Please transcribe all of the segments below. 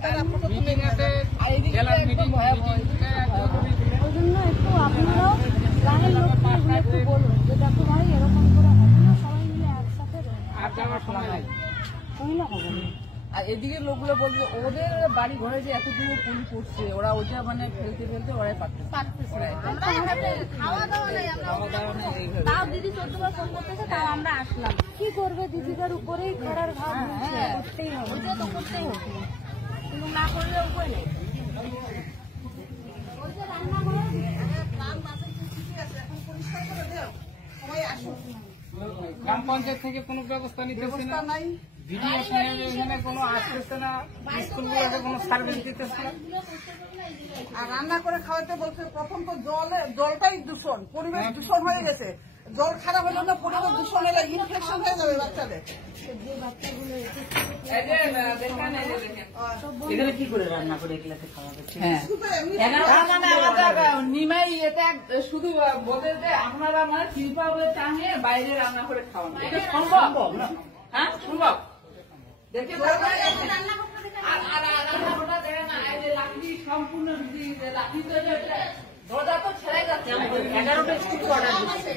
ওই জন্য একটু আপনারাও গ্রামের লোককে একটু বলুন যে দেখো ভাই এরকম করে হবে না, সবাই মিলে একসাথে মহিলা হবে না। আর এদিকে লোকগুলো বলছে ওদের বাড়ি ঘরে যে এতগুলো পুলি পড়ছে, ওরা ওইটা মানে ফেলতে ফেলতে ওরাই পারতেছে না। তাও দিদি 14 বার ফোন করতেছে, তাও আমরা আসলাম। কি করবে, দিদিদের উপরেই করার ভাব করতেই হবে, ওইটা তো করতেই হবে, কিন্তু না করলে উপায় নেই। গ্রাম পঞ্চায়েত থেকে কোনো ব্যবস্থা নিতেছে না, ভিডিও এখানে কোনো আসতেছে না, স্কুলগুলোতে কোনো সার্ভিস দিতেছে না। আর রান্না করে খাওয়াতে বলছে প্রথম তো জলটাই দূষণ, পরিবেশ দূষণ হয়ে গেছে। জল খারাপ হলে না পরিবেশ দূষণ হলে ইনফেকশন হয়ে যাবে বাচ্চাদের। এখানে কি করে রান্না করে এগুলাতে খাওয়া হচ্ছে? নিমাই এটা শুধু বলতে যে আপনারা মানে শিল্পা চাঙে বাইরে রান্না করে খাওয়ানো, এটা সম্ভব? হ্যাঁ সম্ভব। দেখে রান্না করতে দেখে না, এই যে লাঠি সম্পূর্ণ লাঠি তো দরজা তো ছেড়ে যাচ্ছে। 11টা স্কুল অর্ডার দিচ্ছে।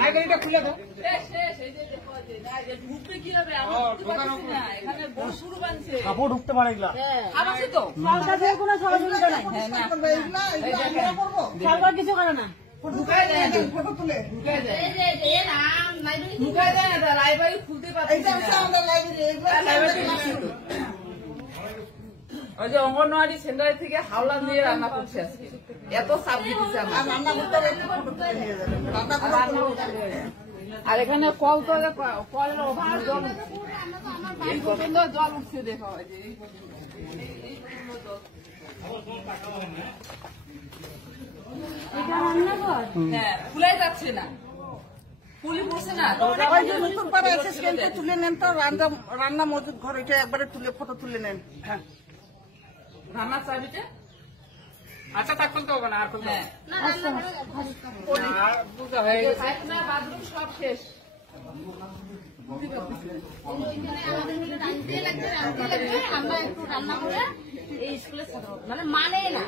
লাইব্রেরিটা খুলে দাও। কাপড় ঢুকতে পারে এগুলা, তো সরকার থেকে কোনো সহযোগিতা নাই, সরকার কিছু করে না। ফটো তুলে লাইব্রেরি খুলতে পারছি। ওই যে অঙ্গনওয়াড়ি সেন্টার থেকে হাওলা দিয়ে রান্না করছে আজকে, এত চাপ দিতেছে রান্না করতে হবে, ফটো তুলে নিয়ে যাবেন। আর এখানে কল তো কলের ওভার জল, এই পর্যন্ত জল উঠছে দেখা হয় যে এই পর্যন্ত এটা রান্নাঘর, হ্যাঁ খুলাই যাচ্ছে না, পুলি পড়ছে না। নতুন পাড়া অ্যাসিস্ট্যান্টকে তুলে নেন তো, রান্না মজুদ ঘর এটা একবারে তুলে ফটো তুলে নেন। হ্যাঁ রান্নার চাবিটা আচ্ছা তা খুলতে হবে না, আর খুলতে হবে বুঝা হয়ে গেছে। বাথরুম সব শেষ। আমরা একটু রান্না করে এই স্কুলে মানে মানে না,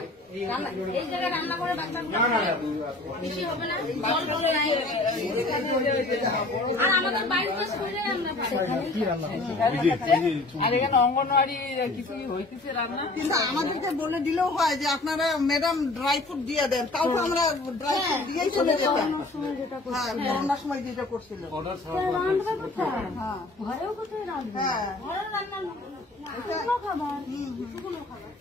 এই জায়গায় রান্না করে বাচ্চাগুলো বেশি হবে না, আর আমাদের বাড়িতে স্কুলে রান্না আর এখানে অঙ্গনওয়াড়ি কিছু হইতেছে রান্না, কিন্তু আমাদেরকে বলে দিলেও হয় যে আপনারা ম্যাডাম ড্রাই ফ্রুট দিয়ে দেন, তাও তো আমরা ড্রাই ফ্রুট দিয়েই চলে যেতাম। হ্যাঁ করোনার সময় যেটা করছিল। ঘরেও কোথায় রান্না, হ্যাঁ ঘরেও রান্না খাবার, হুম শুকনো খাবার।